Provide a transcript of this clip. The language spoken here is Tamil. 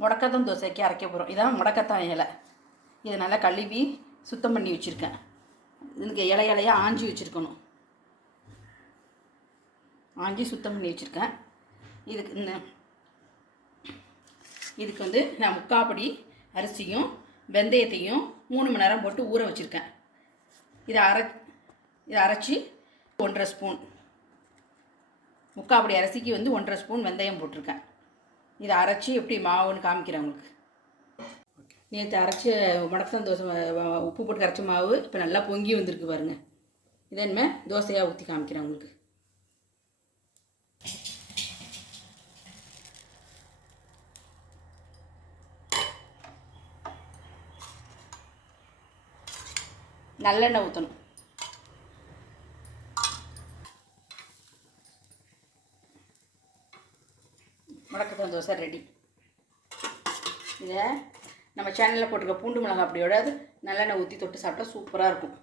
முடக்கத்தான் தோசைக்கு அரைக்க போகிறோம். இதான் முடக்கத்தான் இலை. இதை நல்லா கழுவி சுத்தம் பண்ணி வச்சுருக்கேன். இதுக்கு இலையாக ஆஞ்சி வச்சுருக்கணும். ஆஞ்சி சுத்தம் பண்ணி வச்சுருக்கேன். இதுக்கு வந்து நான் 3/4 படி அரிசியும் வெந்தயத்தையும் 3 மணி நேரம் போட்டு ஊற வச்சுருக்கேன். இதை அரைச்சி 1.5 ஸ்பூன், 3/4 படி அரிசிக்கு வந்து 1.5 ஸ்பூன் வெந்தயம் போட்டிருக்கேன். இதை அரைச்சி எப்படி மாவுன்னு காமிக்கிறேன் உங்களுக்கு. நேற்று அரைச்ச முடக்கத்தான் தோசை உப்பு போட்டு அரைச்ச மாவு இப்போ நல்லா பொங்கி வந்திருக்கு பாருங்கள். இதை இனிமேல் தோசையாக ஊற்றி காமிக்கிறேன் உங்களுக்கு. நல்லெண்ணெய் ஊற்றணும். முடக்கத்தான் தோசை ரெடி. இதை நம்ம சேனலில் போட்டிருக்க பூண்டு மிளகாய் அப்படியோட நல்லெண்ணெய் ஊற்றி தொட்டு சாப்பிட்டா சூப்பராக இருக்கும்.